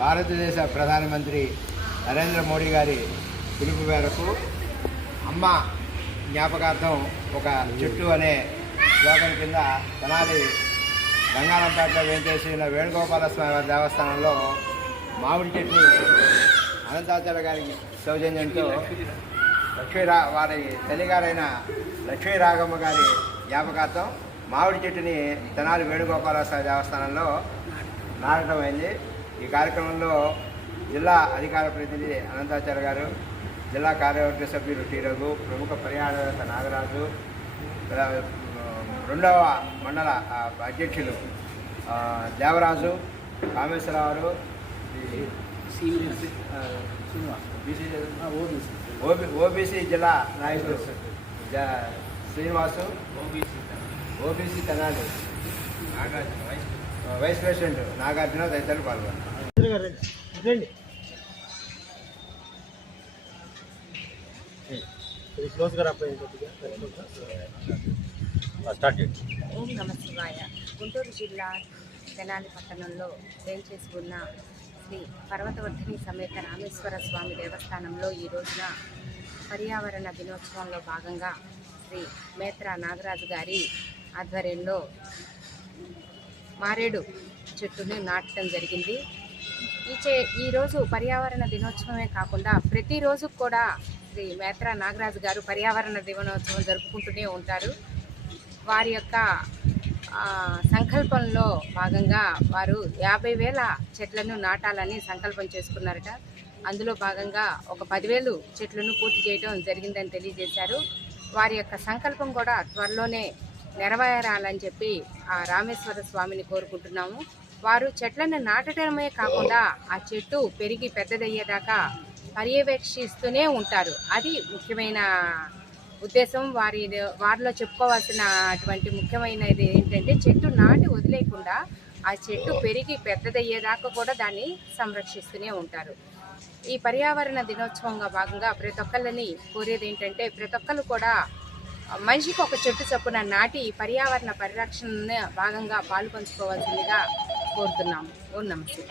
భారతదేశ ప్రధానమంత్రి నరేంద్ర మోడీ గారి పిలుపు మేరకు అమ్మ జ్ఞాపకార్థం ఒక చెట్టు అనే స్లోగన్ కింద తెనాలి గంగారంపేటలో వేంచేసి ఉన్న వేణుగోపాల స్వామి వారి దేవస్థానంలో మామిడి చెట్టు అనంతాచార్య గారి సౌజన్యంతో వారి తల్లిగారైన లక్ష్మీ రాఘమ్మ గారి జ్ఞాపకార్థం మామిడి చెట్టుని తెనాలి వేణుగోపాల స్వామి దేవస్థానంలో నాటడం అయింది. ఈ కార్యక్రమంలో జిల్లా అధికార ప్రతినిధి అనంతాచార్య గారు, జిల్లా కార్యవర్గ సభ్యులు టి రఘు, ప్రముఖ పర్యాటక నాగరాజు, రెండవ మండల అధ్యక్షులు దేవరాజు, కామేశ్వరరావు, ఓబీసీ జిల్లా నాయకులు Srinivasu, OBC Tenali vice president Nagarjuna తదితరులు పాల్గొన్నారు. ఓం నమ శివాయ. గుంటూరు జిల్లా తెనాలి పట్టణంలో వేంచేసి ఉన్న శ్రీ పర్వతవర్ధిని సమేత రామేశ్వర స్వామి దేవస్థానంలో ఈ రోజున పర్యావరణ దినోత్సవంలో భాగంగా శ్రీ మేత్రా నాగరాజు గారి ఆధ్వర్యంలో మారేడు చెట్టుని నాటడం జరిగింది. ఈరోజు పర్యావరణ దినోత్సవమే కాకుండా ప్రతిరోజు కూడా శ్రీ మేత్రా నాగరాజు గారు పర్యావరణ దినోత్సవం జరుపుకుంటూనే ఉంటారు. వారి యొక్క సంకల్పంలో భాగంగా వారు 50,000 చెట్లను నాటాలని సంకల్పం చేసుకున్నారట. అందులో భాగంగా ఒక 10,000 చెట్లను పూర్తి చేయడం జరిగిందని తెలియజేశారు. వారి యొక్క సంకల్పం కూడా త్వరలోనే నెరవేరాలని చెప్పి ఆ రామేశ్వర స్వామిని కోరుకుంటున్నాము. వారు చెట్లను నాటడమే కాకుండా ఆ చెట్టు పెరిగి పెద్దదయ్యేదాకా పర్యవేక్షిస్తూనే ఉంటారు. అది ముఖ్యమైన ఉద్దేశం. వారిలో చెప్పుకోవాల్సినటువంటి ముఖ్యమైనది ఏంటంటే చెట్టు నాటి వదిలేయకుండా ఆ చెట్టు పెరిగి పెద్దదయ్యేదాకా కూడా దాన్ని సంరక్షిస్తూనే ఉంటారు. ఈ పర్యావరణ దినోత్సవంగా భాగంగా ప్రతి ఒక్కళ్ళని కోరేది ఏంటంటే ప్రతి ఒక్కరు కూడా మనిషికి ఒక చెట్టు చొప్పున నాటి పర్యావరణ పరిరక్షణ భాగంగా పాల్పంచుకోవాల్సిందిగా కోరుతున్నాము. ఓం నమస్తే.